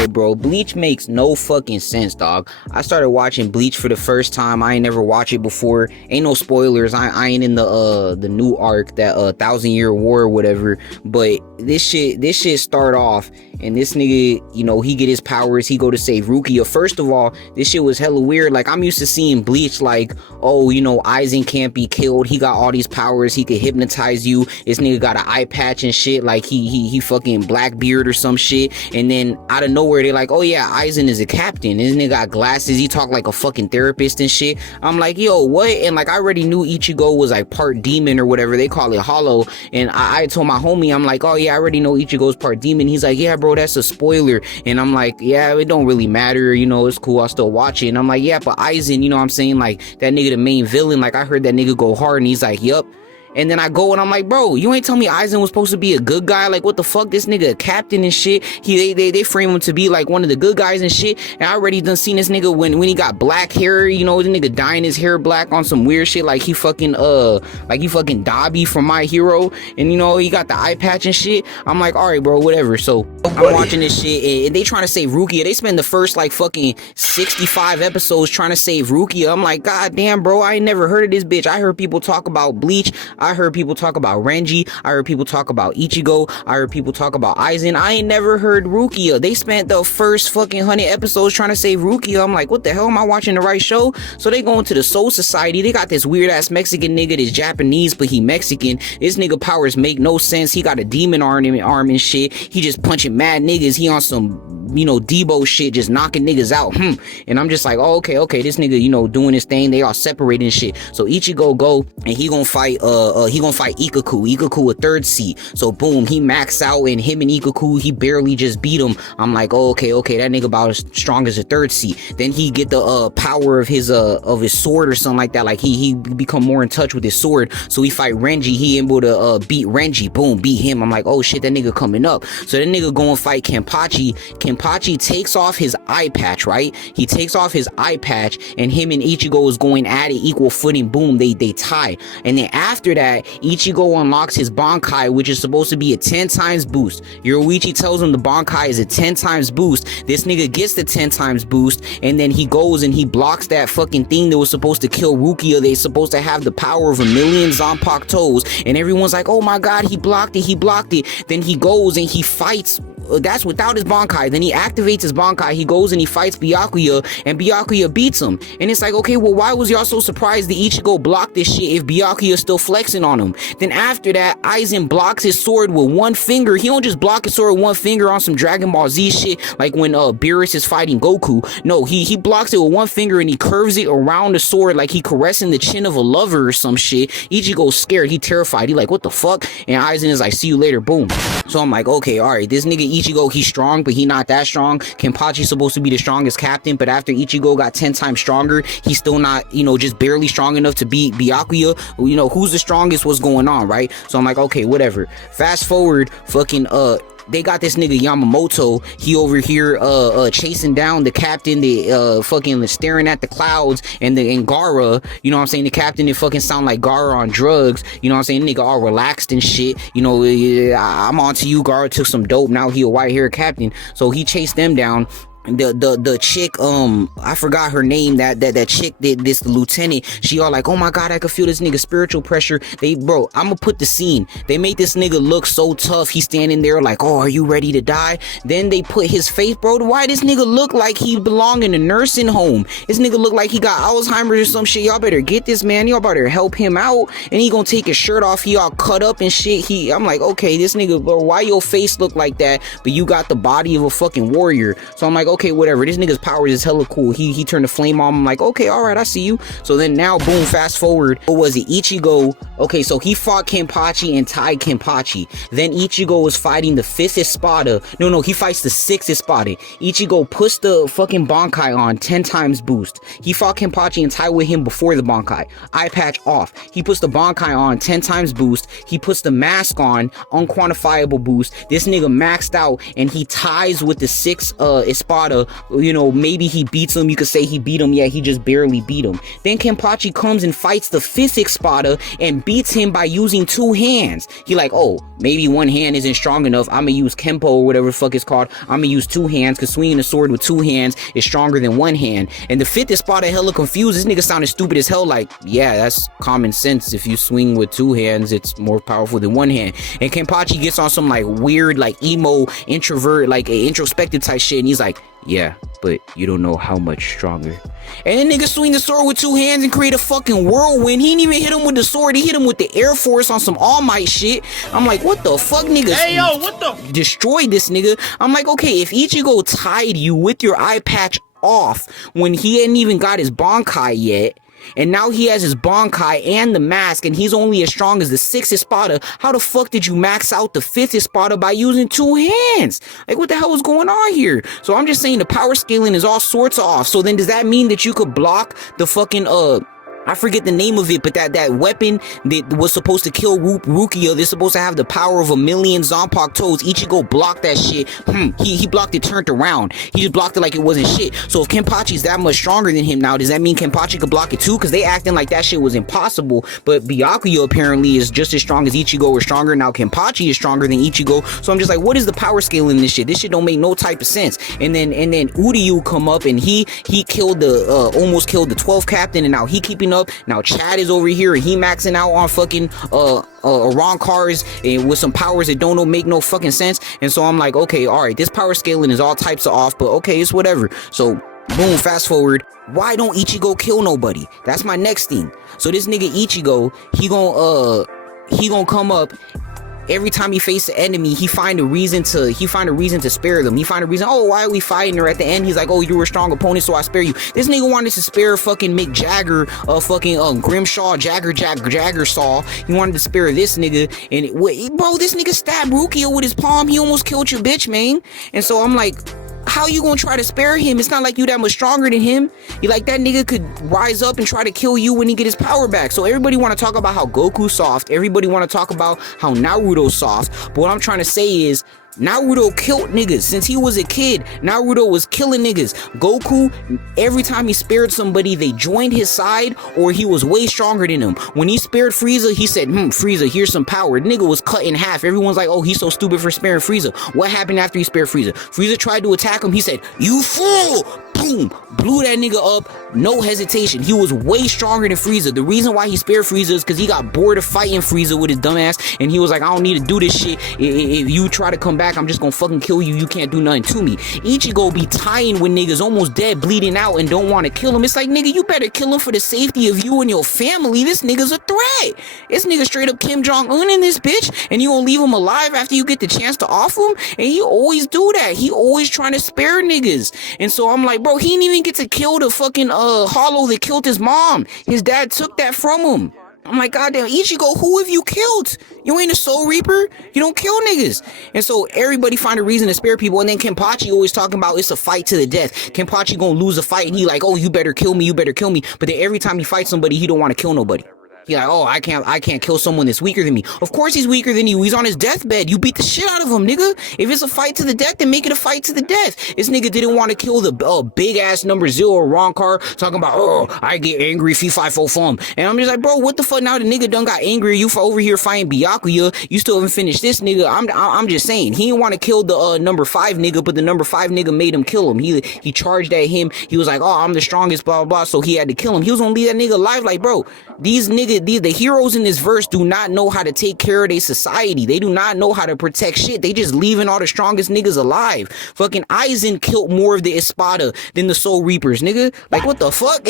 Alright, bro, Bleach makes no fucking sense, dog. I started watching Bleach for the first time. I ain't never watched it before. Ain't no spoilers. I ain't in the new arc, that 1,000-year war or whatever. But this shit start off, and this nigga, you know, he get his powers, he go to save Rukia. First of all, this shit was hella weird. Like, I'm used to seeing Bleach like, oh, you know, Aizen can't be killed. He got all these powers. He could hypnotize you. This nigga got an eye patch and shit. Like, he fucking Blackbeard or some shit. And then out of nowhere, they're like, oh yeah, Aizen is a captain. This nigga got glasses. He talk like a fucking therapist and shit. I'm like, yo, what? And like, I already knew Ichigo was like part demon or whatever. They call it hollow. And I told my homie, I'm like, oh yeah, I already know Ichigo's part demon. He's like, yeah, bro, that's a spoiler. And I'm like, yeah, it don't really matter. You know, it's cool. I'll still watch it. And I'm like, yeah, but Aizen, you know what I'm saying? Like, that nigga, the main villain, like, I heard that nigga go hard. And he's like, yup. And then I go and I'm like, bro, you ain't tell me Aizen was supposed to be a good guy. Like, what the fuck? This nigga a captain and shit. They frame him to be like one of the good guys and shit. And I already done seen this nigga when he got black hair, you know, the nigga dyeing his hair black on some weird shit. Like he fucking Dobby from My Hero. And you know, he got the eye patch and shit. I'm like, all right, bro, whatever. So I'm watching this shit and they trying to save Rukia. They spend the first like fucking 65 episodes trying to save Rukia. I'm like, god damn, bro, I ain't never heard of this bitch. I heard people talk about Bleach. I heard people talk about Renji. I heard people talk about Ichigo. I heard people talk about Aizen. I ain't never heard Rukia. They spent the first fucking 100 episodes trying to save Rukia. I'm like, what the hell? Am I watching the right show? So they go into the Soul Society. They got this weird ass Mexican nigga that's Japanese, but he Mexican. This nigga powers make no sense. He got a demon arm and shit. He just punching mad niggas. He on some, you know, Debo shit, just knocking niggas out. And I'm just like, oh, okay, this nigga, you know, doing his thing. They all separated and shit. So Ichigo go and he gonna fight Ikaku a third seat. So boom, he max out and him and Ikaku, he barely just beat him. I'm like, oh, okay, that nigga about as strong as a third seat. Then he get the power of his sword or something like that. Like he become more in touch with his sword. So he fight Renji. He able to beat Renji. Boom, beat him. I'm like, oh shit, that nigga coming up. So that nigga go and fight Kenpachi. Kenpachi takes off his eye patch, right? He takes off his eye patch and him and Ichigo is going at it equal footing. Boom, they tie. And then after that, Ichigo unlocks his Bankai, which is supposed to be a 10 times boost. Yoruichi tells him the Bankai is a 10 times boost. This nigga gets the 10 times boost, and then he goes and he blocks that fucking thing that was supposed to kill Rukia. They supposed to have the power of 1,000,000 Zanpakuto toes, and everyone's like, oh my god, he blocked it. Then he goes and he fights. That's without his Bankai. Then he activates his Bankai. He goes and he fights Byakuya, and Byakuya beats him. And it's like, okay, well, why was y'all so surprised that Ichigo blocked this shit if Byakuya's still flexing on him? Then after that, Aizen blocks his sword with one finger. He don't just block his sword with one finger on some Dragon Ball Z shit like when Beerus is fighting Goku. No, he blocks it with one finger and he curves it around the sword like he caressing the chin of a lover or some shit. Ichigo's scared. He terrified. He like, what the fuck? And Aizen is like, see you later. Boom. So I'm like, okay, all right, this nigga Ichigo, he's strong, but he not that strong. Kenpachi's supposed to be the strongest captain, but after Ichigo got 10 times stronger, he's still not, you know, just barely strong enough to beat Byakuya. You know, who's the strongest? What's going on, right? So I'm like, okay, whatever. Fast forward, fucking, they got this nigga Yamamoto. He over here chasing down the captain, the fucking staring at the clouds, and Gaara, you know what I'm saying? The captain, it fucking sound like Gaara on drugs. You know what I'm saying? Nigga all relaxed and shit. You know, I'm on to you. Gaara took some dope. Now he a white hair captain. So he chased them down. The chick, I forgot her name, that chick did this, the lieutenant, she all like, oh my god, I could feel this nigga spiritual pressure. Bro, I'm gonna put the scene. They made this nigga look so tough. He's standing there like, oh, are you ready to die? Then they put his face, bro. Why this nigga look like he belong in a nursing home? This nigga look like he got Alzheimer's or some shit. Y'all better get this man. Y'all better help him out. And he gonna take his shirt off. He all cut up and shit. I'm like, okay, this nigga, bro, why your face look like that, but you got the body of a fucking warrior? So I'm like, okay, whatever. This nigga's powers is hella cool. He turned the flame on. I'm like, okay, all right, I see you. So then now, boom, fast forward. What was it? Ichigo. Okay, so he fought Kenpachi and tied Kenpachi. Then Ichigo was fighting the 5th Espada. No, he fights the 6th Espada. Ichigo puts the fucking Bankai on 10 times boost. He fought Kenpachi and tied with him before the Bankai. Eye patch off. He puts the Bankai on 10 times boost. He puts the mask on, unquantifiable boost. This nigga maxed out and he ties with the 6th Espada Espada, you know, maybe he beats him. You could say he beat him. Yeah, he just barely beat him. Then Kenpachi comes and fights the 5th Espada and beats him by using 2 hands. He like, oh, maybe one hand isn't strong enough. I'm gonna use Kenpo or whatever the fuck it's called. I'm gonna use 2 hands because swinging a sword with 2 hands is stronger than 1 hand. And the 5th Espada hella confused. This nigga sounded stupid as hell. Like, yeah, that's common sense. If you swing with 2 hands, it's more powerful than 1 hand. And Kenpachi gets on some like weird, like emo introvert, like a introspective type shit. And he's like, yeah, but you don't know how much stronger. And then nigga swing the sword with 2 hands and create a fucking whirlwind. He didn't even hit him with the sword. He hit him with the Air Force on some All Might shit. I'm like, what the fuck, nigga? Hey, yo, what the? Destroyed this nigga. I'm like, okay, if Ichigo tied you with your eye patch off when he hadn't even got his Bankai yet, and now he has his Bankai and the mask, and he's only as strong as the 6th Espada, how the fuck did you max out the 5th Espada by using 2 hands? Like, what the hell is going on here? So I'm just saying the power scaling is all sorts of off. So then does that mean that you could block the fucking, I forget the name of it, but that weapon that was supposed to kill Rukia, they're supposed to have the power of 1,000,000 Zanpakuto toes. Ichigo blocked that shit. He blocked it, turned around. He just blocked it like it wasn't shit. So if Kenpachi's that much stronger than him now, does that mean Kenpachi could block it too? Because they acting like that shit was impossible. But Byakuya apparently is just as strong as Ichigo or stronger. Now Kenpachi is stronger than Ichigo. So I'm just like, what is the power scale in this shit? This shit don't make no type of sense. And then Uryu come up and he killed the almost killed the 12th captain, and now he keeping up. Now Chad is over here and he maxing out on fucking wrong cars and with some powers that don't make no fucking sense. And so I'm like, okay, all right, this power scaling is all types of off, but okay, it's whatever. So boom, fast forward. Why don't Ichigo kill nobody? That's my next thing. So this nigga Ichigo, he gonna come up. Every time he faces an enemy, he find a reason to spare them. He find a reason, oh, why are we fighting? Or at the end, he's like, oh, you were a strong opponent, so I spare you. This nigga wanted to spare fucking Mick Jagger, fucking Grimshaw, Jagger Saw. He wanted to spare this nigga. And bro, this nigga stabbed Rukia with his palm. He almost killed your bitch, man. And so I'm like, how you gonna try to spare him? It's not like you that much stronger than him. You like that nigga could rise up and try to kill you when he get his power back. So everybody want to talk about how Goku's soft. Everybody want to talk about how Naruto's soft. But what I'm trying to say is, Naruto killed niggas. Since he was a kid, Naruto was killing niggas. Goku, every time he spared somebody, they joined his side or he was way stronger than them. When he spared Frieza, he said, Frieza, here's some power. Nigga was cut in half. Everyone's like, oh, he's so stupid for sparing Frieza. What happened after he spared Frieza? Frieza tried to attack him. He said, you fool! Boom! Blew that nigga up. No hesitation. He was way stronger than Frieza. The reason why he spared Frieza is because he got bored of fighting Frieza with his dumbass, and he was like, I don't need to do this shit. If you try to come back, I'm just gonna fucking kill you. You can't do nothing to me. Ichigo be tying with niggas almost dead, bleeding out, and don't want to kill him. It's like, nigga, you better kill him for the safety of you and your family. This nigga's a threat. This nigga straight up Kim Jong-un in this bitch, and you gonna leave him alive after you get the chance to off him? And he always do that. He always trying to spare niggas. And so I'm like, bro, he didn't even get to kill the fucking Hollow that killed his mom. His dad took that from him. I'm like, goddamn, Ichigo, who have you killed? You ain't a Soul Reaper. You don't kill niggas. And so everybody find a reason to spare people. And then Kenpachi always talking about it's a fight to the death. Kenpachi gonna lose a fight, and he like, oh, you better kill me, you better kill me. But then every time he fights somebody, he don't want to kill nobody. He like, oh, I can't kill someone that's weaker than me. Of course he's weaker than you. He's on his deathbed. You beat the shit out of him, nigga. If it's a fight to the death, then make it a fight to the death. This nigga didn't want to kill the big ass number 0 wrong car, talking about, oh, I get angry if he fight for fun. And I'm just like, bro, what the fuck? Now the nigga done got angry. You for over here fighting Byakuya. You still haven't finished this nigga. I'm just saying, he didn't want to kill the number 5 nigga, but the number 5 nigga made him kill him. He charged at him. He was like, oh, I'm the strongest, blah, blah, blah. So he had to kill him. He was gonna leave that nigga alive. Like, bro, the heroes in this verse do not know how to take care of their society. They do not know how to protect shit. They just leaving all the strongest niggas alive. Fucking Aizen killed more of the Espada than the Soul Reapers, nigga. Like, what the fuck?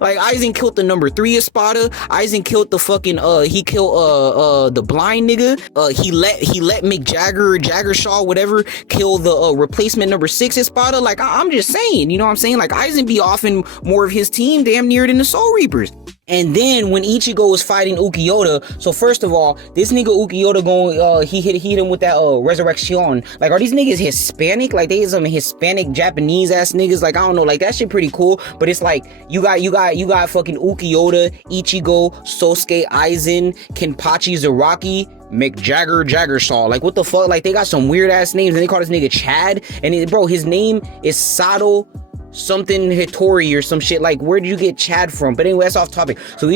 Like, Aizen killed the number 3 Espada. Aizen killed the fucking he killed the blind nigga. He let Mick Jagger Shaw, whatever, kill the replacement number 6 Espada. Like, I'm just saying, you know what I'm saying? Like, Aizen be offing more of his team damn near than the Soul Reapers. And then when Ichigo was fighting Ukiyoda, so first of all, this nigga Ukiyoda going, he hit him with that resurrection. Like, are these niggas Hispanic? Like, they some Hispanic Japanese ass niggas. Like, I don't know. Like, that shit pretty cool. But it's like you got fucking Ukiyoda, Ichigo, Sosuke, Aizen, Kenpachi, Zaraki. Jaggersall. Like, what the fuck? Like, they got some weird ass names, and they call this nigga Chad. And bro, his name is Sato something Hitori or some shit. Like, where did you get Chad from? But anyway, that's off topic. So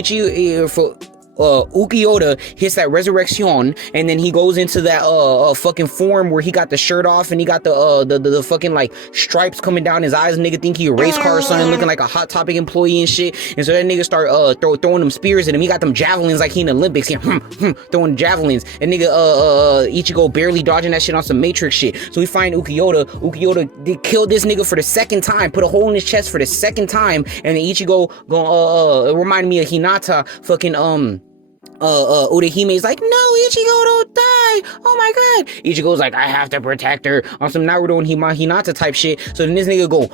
Uki Ota hits that resurrection, and then he goes into that fucking form where he got the shirt off and he got the fucking like stripes coming down his eyes. Nigga think he a race car or something, looking like a Hot Topic employee and shit. And so that nigga start throwing them spears at him. He got them javelins like he in the Olympics. He throwing javelins, and nigga Ichigo barely dodging that shit on some Matrix shit. So we find Uki Ota killed this nigga for the second time, put a hole in his chest for the second time, and then Ichigo it reminded me of Hinata fucking Urahime's like, no, Ichigo, don't die. Oh my god. Ichigo's like, I have to protect her, on some Naruto and Hinata type shit. So then this nigga go,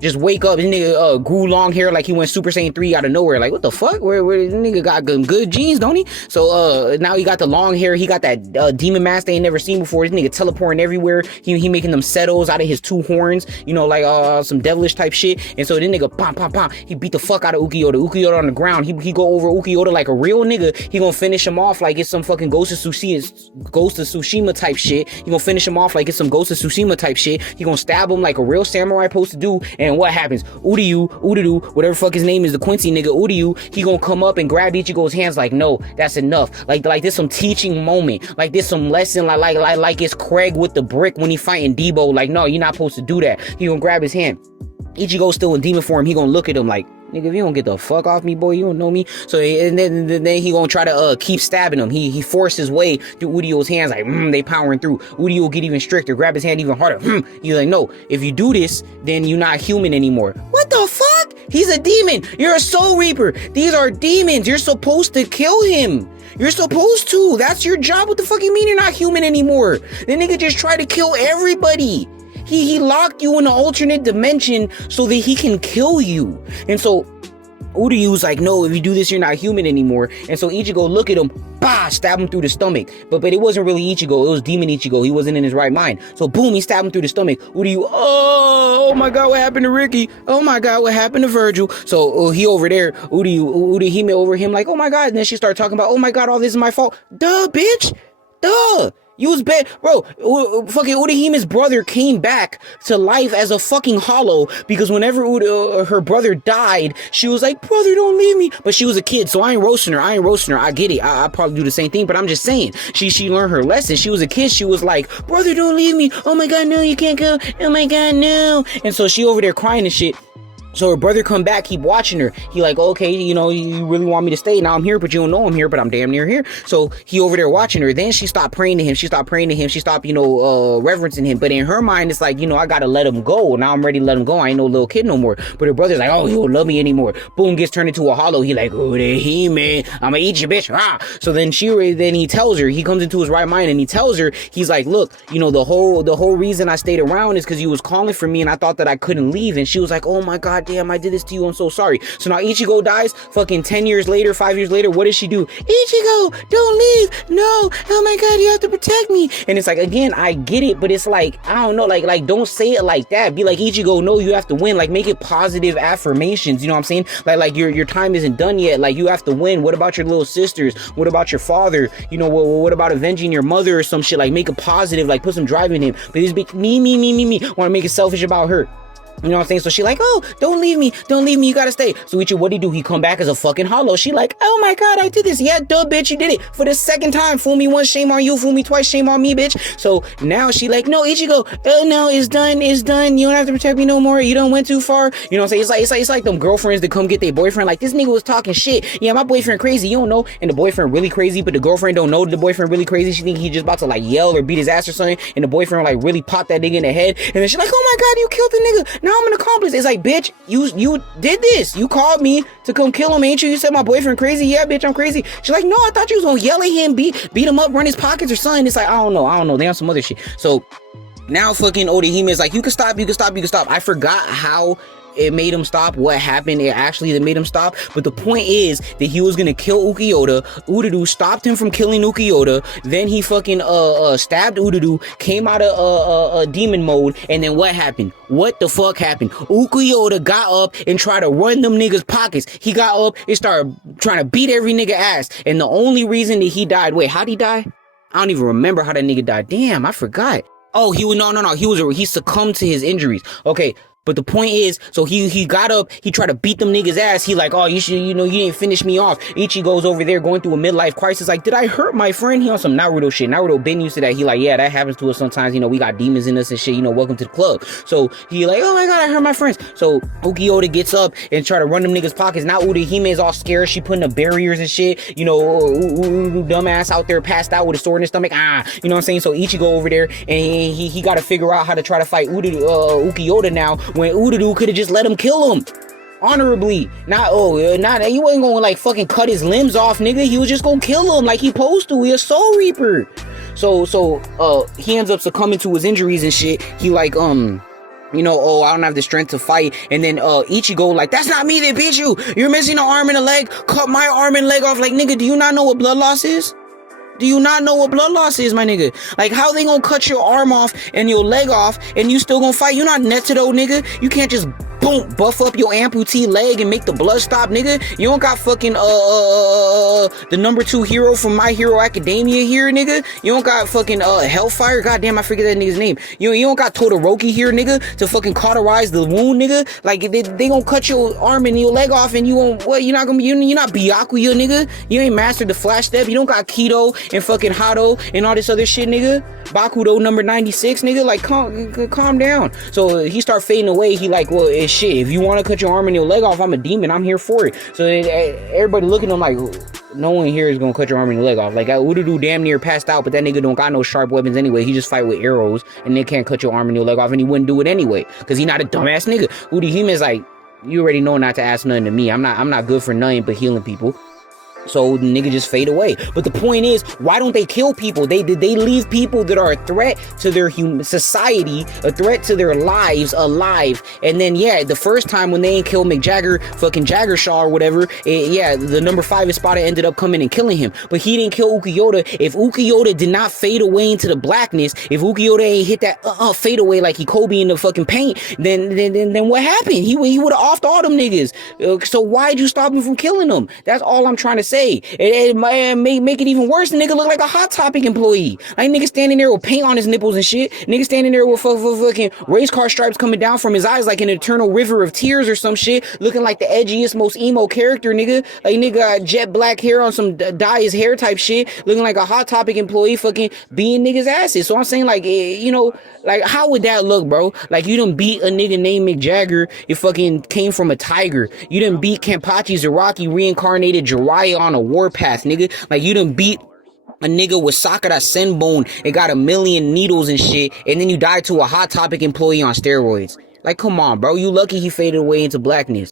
just wake up. This nigga grew long hair like he went Super Saiyan 3 out of nowhere. Like, what the fuck? Where this nigga got good genes, don't he? So now he got the long hair. He got that demon mask they ain't never seen before. This nigga teleporting everywhere. He making them settles out of his two horns, you know, like some devilish type shit. And so this nigga pom. He beat the fuck out of Uki Ota on the ground. He go over Uki Ota like a real nigga. He gonna finish him off like it's some fucking Ghost of Tsushima type shit. He gonna finish him off like it's some Ghost of Tsushima type shit. He gonna stab him like a real samurai supposed to do. And what happens? Uryu, whatever fuck his name is, the Quincy nigga, Uryu, he gonna come up and grab Ichigo's hands like, no, that's enough. Like this some teaching moment. Like this some lesson. Like it's Craig with the brick when he fighting Debo. Like, no, you're not supposed to do that. He gonna grab his hand. Ichigo's still in demon form. He gonna look at him like, nigga, if you don't get the fuck off me, boy, you don't know me. So and then he gonna try to keep stabbing him. He forced his way through Urio's hands, like they powering through. Urio get even stricter, grab his hand even harder. He's like, no, if you do this, then you're not human anymore. What the fuck? He's a demon. You're a soul reaper. These are demons. You're supposed to kill him. You're supposed to. That's your job. What the fuck you mean you're not human anymore? The nigga just tried to kill everybody. He locked you in an alternate dimension so that he can kill you. And so Uryu's like, no, if you do this, you're not human anymore. And so Ichigo look at him, stab him through the stomach. But it wasn't really Ichigo. It was Demon Ichigo. He wasn't in his right mind. So boom, he stabbed him through the stomach. Uryu, oh my god, what happened to Ricky? Oh my god, what happened to Virgil? So he over there, Urihime over him like, oh my god. And then she started talking about, oh my god, all this is my fault. Duh, bitch. Duh. You was bad, bro. Fucking Urahime's brother came back to life as a fucking hollow because whenever her brother died, she was like, brother, don't leave me. But she was a kid, so I ain't roasting her. I get it. I probably do the same thing, but I'm just saying. She learned her lesson. She was a kid. She was like, brother, don't leave me. Oh my god, no, you can't go. Oh my god, no. And so she over there crying and shit. So her brother come back, keep watching her. He like, okay, you know, you really want me to stay? Now I'm here, but you don't know I'm here, but I'm damn near here. So he over there watching her. Then she stopped praying to him. She stopped, you know, reverencing him. But in her mind, it's like, you know, I gotta let him go. Now I'm ready to let him go. I ain't no little kid no more. But her brother's like, oh, he don't love me anymore. Boom, gets turned into a hollow. He like, oh, he man, I'ma eat you, bitch. So then he tells her, he comes into his right mind and he tells her, he's like, look, you know, the whole reason I stayed around is because you was calling for me and I thought that I couldn't leave. And she was like, oh my god, damn, I did this to you. I'm so sorry. So now Ichigo dies. Fucking 10 years later, 5 years later, what does she do? Ichigo, don't leave. No. Oh my god, you have to protect me. And it's like, again, I get it, but it's like, I don't know, like don't say it like that. Be like, Ichigo, no, you have to win. Like, make it positive affirmations. You know what I'm saying? Like your time isn't done yet. Like, you have to win. What about your little sisters? What about your father? You know, what about avenging your mother or some shit? Like, make it positive. Like, put some drive in him. But this bitch, me, want to make it selfish about her. You know what I'm saying? So she like, oh, don't leave me, you gotta stay. So Ichigo, what'd he do? He come back as a fucking hollow. She like, oh my god, I did this. Yeah, duh, bitch, you did it for the second time. Fool me once, shame on you. Fool me twice, shame on me, bitch. So now she like, no, Ichigo, no, it's done. You don't have to protect me no more. You done went too far. You know what I'm saying? It's like them girlfriends that come get their boyfriend. Like, this nigga was talking shit. Yeah, my boyfriend crazy. You don't know. And the boyfriend really crazy, but the girlfriend don't know the boyfriend really crazy. She think he just about to like yell or beat his ass or something. And the boyfriend like really pop that nigga in the head. And then she's like, oh my god, you killed the nigga. Now I'm an accomplice. It's like, bitch, you did this. You called me to come kill him, ain't you? You said my boyfriend crazy. Yeah, bitch, I'm crazy. She's like, no, I thought you was gonna yell at him, beat him up, run his pockets or something. It's like, I don't know. They on some other shit. So now fucking Orihime is like, you can stop. I forgot how it made him stop, what happened that made him stop, but the point is that he was gonna kill Uki Ota. Uryu stopped him from killing Uki Ota. Then he fucking stabbed Uryu, came out of demon mode, and then what happened? What the fuck happened? Uki Ota got up and tried to run them niggas' pockets. He got up and started trying to beat every nigga ass, and the only reason that he died, wait, how'd he die? I don't even remember how that nigga died. Damn, I forgot. Oh, he succumbed to his injuries. Okay. But the point is, so he got up, he tried to beat them niggas' ass. He like, oh, you didn't finish me off. Ichigo's over there going through a midlife crisis. Like, did I hurt my friend? He on some Naruto shit. Naruto been used to that. He like, yeah, that happens to us sometimes. We got demons in us and shit. Welcome to the club. So he like, oh my god, I hurt my friends. So Uki gets up and try to run them niggas' pockets. Now Urahime is all scared. She putting up barriers and shit. Dumbass out there passed out with a sword in his stomach. You know what I'm saying? So Ichigo over there and he got to figure out how to try to fight Uki now. When Uradu could have just let him kill him honorably. He wasn't gonna like fucking cut his limbs off, nigga. He was just gonna kill him like he supposed to. He a soul reaper. So he ends up succumbing to his injuries and shit. He like I don't have the strength to fight. And then Ichigo like, that's not me that beat you. You're missing an arm and a leg. Cut my arm and leg off. Like, nigga, do you not know what blood loss is? Do you not know what blood loss is, my nigga? Like, how they gonna cut your arm off and your leg off and you still gonna fight? You not Netedo, nigga. You can't just boom, buff up your amputee leg and make the blood stop, nigga. You don't got fucking the number 2 hero from My Hero Academia here, nigga. You don't got fucking Hellfire. Goddamn, I forget that nigga's name. You don't got Todoroki here, nigga, to fucking cauterize the wound, nigga. Like, they gonna cut your arm and your leg off and you won't, what? You're not Byakuya, nigga. You ain't mastered the flash step. You don't got Kido and fucking Hado and all this other shit, nigga. Bakudo number 96, nigga. Like, calm down. So he start fading away. He like, well, it's shit. If you want to cut your arm and your leg off, I'm a demon. I'm here for it. So everybody looking at him like, no one here is gonna cut your arm and your leg off. Like, Uradu damn near passed out, but that nigga don't got no sharp weapons anyway. He just fight with arrows, and they can't cut your arm and your leg off, and he wouldn't do it anyway, because he not a dumbass nigga. Urihime's like, you already know not to ask nothing to me. I'm not good for nothing but healing people. So the nigga just fade away. But the point is, why don't they kill people? They leave people that are a threat to their human society, a threat to their lives alive. And then the first time when they ain't kill McJagger, fucking Jaggershaw or whatever, the number 5 Espada ended up coming and killing him. But he didn't kill Ukiyoda. If Ukiyoda did not fade away into the blackness, if Ukiyoda ain't hit that fade away like he Kobe in the fucking paint, then what happened? He would have offed all them niggas. So why'd you stop him from killing them? That's all I'm trying to say. It may make it even worse. The nigga look like a Hot Topic employee. Like, nigga standing there with paint on his nipples and shit. Nigga standing there with fucking race car stripes coming down from his eyes like an eternal river of tears or some shit. Looking like the edgiest, most emo character, nigga. Like, nigga got jet black hair on some dye his hair type shit. Looking like a Hot Topic employee fucking being niggas' asses. So I'm saying, like, like, how would that look, bro? Like, you done beat a nigga named McJagger. It fucking came from a tiger. You done beat Kenpachi Zaraki reincarnated Jiraiya on a warpath, nigga. Like, you done beat a nigga with Sakura Senbone and got 1,000,000 needles and shit, and then you died to a Hot Topic employee on steroids. Like, come on, bro. You lucky he faded away into blackness.